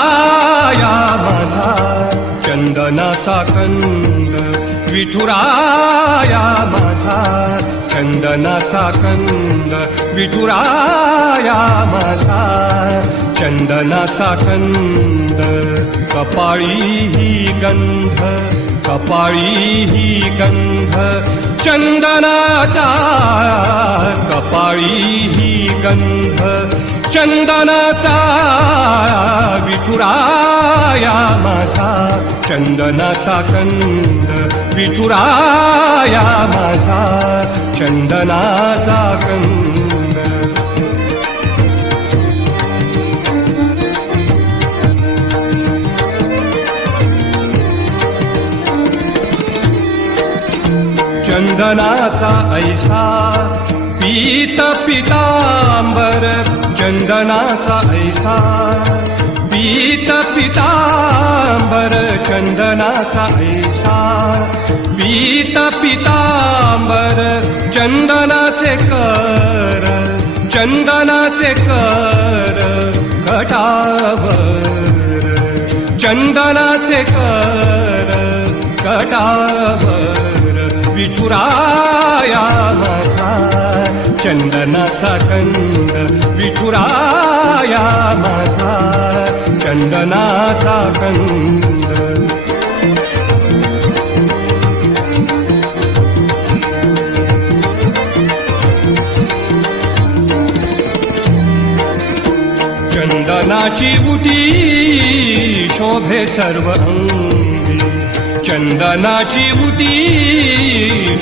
विठुराया माझा चंदनाचा कंद, विठुराया माझा चंदनाचा कंद, विठुराया माझा चंदनाचा कंद. कपाळी ही गंध, कपाळी ही गंध चंदनाचा, कपाळी ही गंध चंदनाचा, विठुराया माझा चंदनाचा कंद, विठुराया माझा चंदनाचा कंद. चंदनाचा ऐसा पीत पितांबर, चंदनाचा ऐसा पीत पितांबर, चंदनाचा ऐसा पीत पितांबर. चंदनाचे कर, चंदनाचे कर घटावर, चंदनाचे कर घटावर. विठुराया माझा चंदनाचा कंद, विठुराया माझा चंदनाचा कंद. चंदनाची उटी शोभे सर्व अंगी, चंदनाची उटी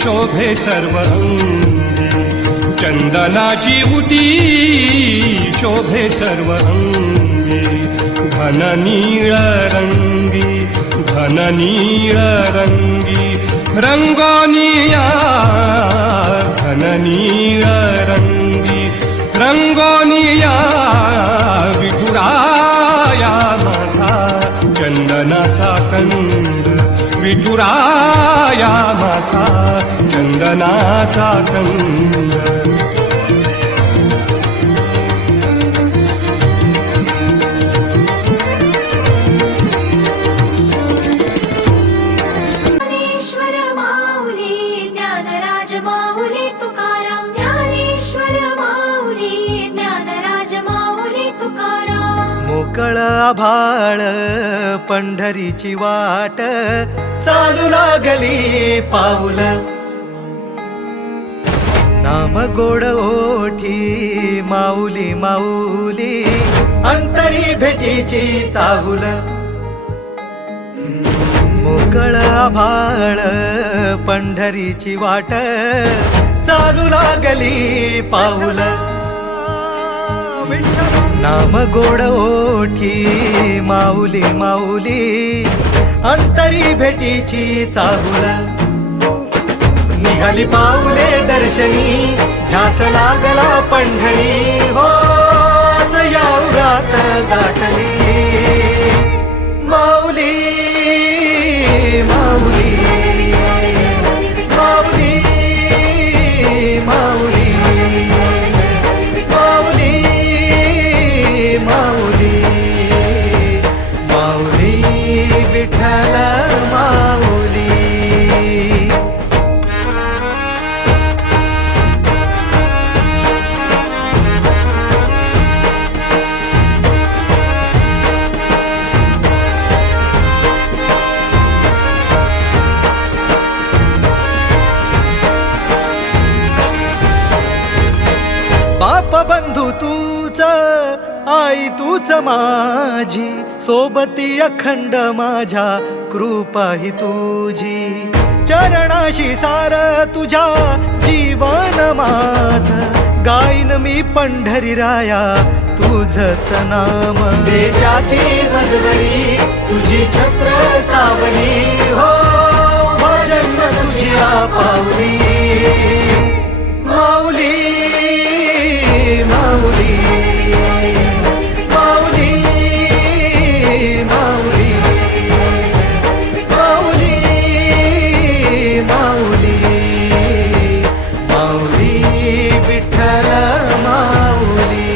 शोभे सर्व अंगी, चंदनाची उटी शोभे सर्व अंगी. घन नीळ रंगी, घन नीळ रंगी रंगोनिया, घन नीळ रंगी रंगोनिया. विठुराया माझा चंदनाचा कंद, विठुराया माझा चंदनाचा कंद. ज्ञानेश्वर माऊली, ज्ञानराज माऊली तुकाराम, ज्ञानेश्वर माऊली, ज्ञानराज माऊली तुकाराम. मोकळ आभाळ पंढरीची वाट, चालू लागली पाऊल. नाम गोड ओठी माऊली माऊली, अंतरी भेटीची चाहुल. मोकळ आभाळ पंढरीची वाट, चालू लागली पाऊल. नाम गोड ओठी माऊली माऊली, अंतरी भेटीची चाहुल. निघाली पाऊले दर्शनी, ध्यास लागला पंढरी. हो सयावरात दाटली माऊली माऊली माऊली माऊली माऊली माऊली माऊली विठ्ठल माऊली. बाप बंधू तूच, आई तूच माझी, सोबती अखंड माझ्या कृपा ही तुझी. चरणाशी सार तुझ्या जीवन माझ, गाईन मी पंढरी राया तुझच नाम. देशाची मजबरी तुझी छत्र सावली, हो भजन तुझी पावली माऊली माऊली माऊली माऊली माऊली माऊली माऊली विठ्ठल माऊली.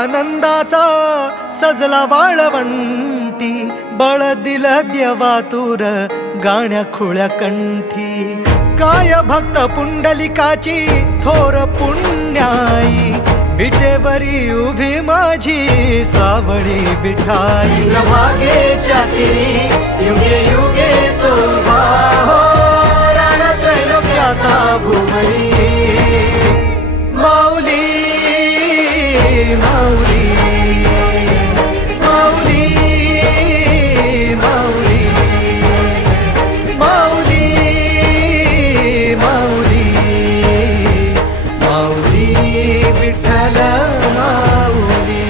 आनंदाचा सजला वाळवंटी, बळ दिलं देवातूर गाण्या खुळ्या कंठी. काय भक्त पुंडलिकाची थोर पुण्याई, विटेवरी उभी माझी सावळी विठाई. प्रभागेच्या तिरी युगे युगे तो उभा हो, राण त्रैलोक्याचा भुवरी. माऊली माऊली माऊली माऊली माऊली माऊली माऊली विठ्ठल माऊली.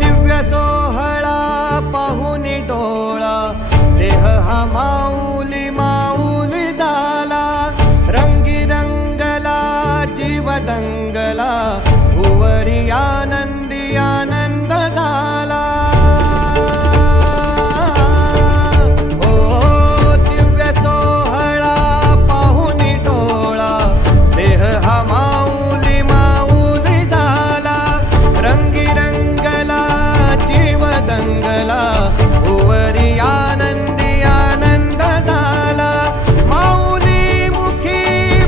दिव्य सोहळा पाहुनी डोळा, देह हा माऊली माऊली झाला. रंगी रंगला जीव दंगला, भुवरी आनंदी आनंद झाला. हो दिव्य सोहळा पाहुनी डोळा, देह हा माऊली माऊली झाला. रंगी रंगला जीव दंगला, भुवरी आनंदी आनंद झाला. माऊली मुखी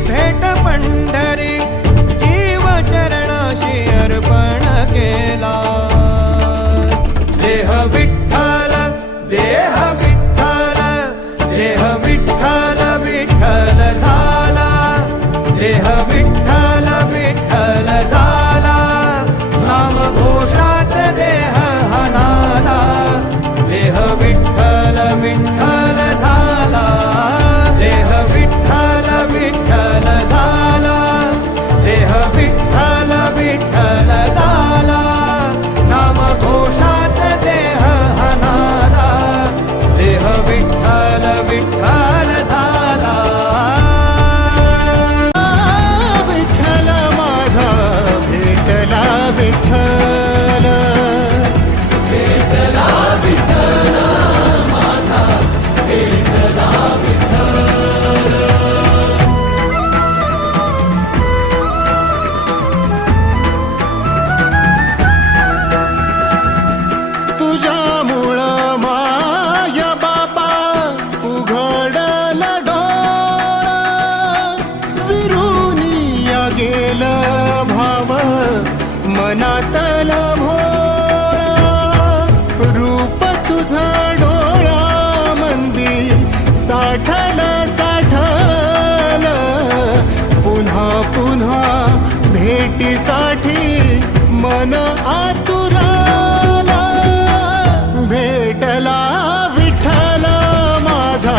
भेट पंढरी, जीव चरणाशी अर्पण केला. देह विठ्ठल देह विठ्ठल देह विठ्ठल विठ्ठल झाला. देह विठ्ठल विठ्ठल झाला, नाम घोषात देह हनाला. देह विठ्ठल विठ्ठल झाला, देह विठ्ठल विठ्ठल झाला. देह विठ्ठल विठ्ठल झाला, नाम घोषात देह हनाला. देह विठ्ठल विठ्ठल झाला. विठ्ठल माझा भेटला विठ्ठल, भेटला विठ्ठल माझा, भेटला विठ्ठल. तुझ्यामुळं माया बापा उघडलं डोळं, विरुनिया गेलं भाव मनातलं भोळं. रूप तुझं डोळ्यामंदी साठलं साठलं, पुन्हा पुन्हा भेटीसाठी मन आतुरलं. भेटला विठ्ठल माझा,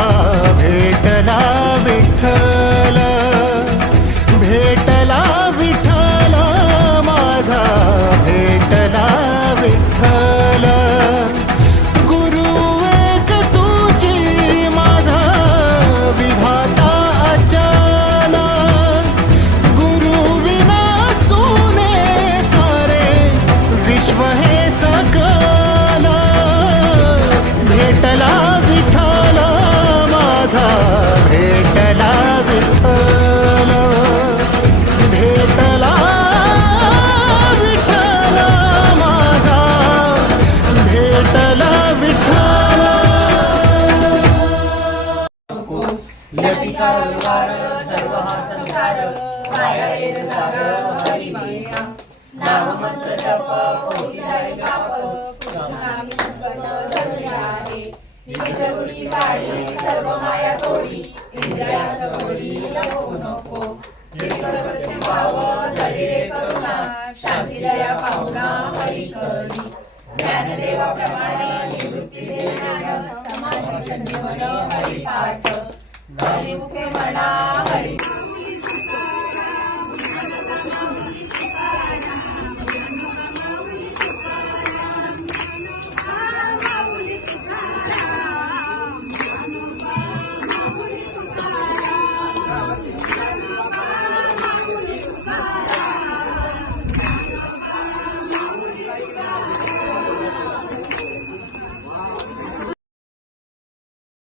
भेटला विठ्ठल, भेटला विठ्ठल माझा, भेटला विठ्ठल. गुरु एक तुझी माझा विधाता अचल, गुरु विना सोने सारे विश्व हे सकल. भेटला विठ्ठल माझा, भेटला विठ्ठल, भेटला विठ्ठल माझा, भेटला विठ्ठल. लटिका व्यवहार सर्व हा संसार, माया वेद जागर हरी माया. नाम मंत्र जप कोटी झाले पाप, नामी संकट धरले आहे. निज वृत्ती काढी सर्व माया तोडी, इंद्रियाच्या बळी नको नको. एकच वृत्ती पाव धरिले करुणा, शांती दया पाहुणा हरी करी. ज्ञानदेवाप्रमाणे निवृत्ती देणारा, समान संजीवन हरी पाठ. हरी मुखे म्हणा हरी.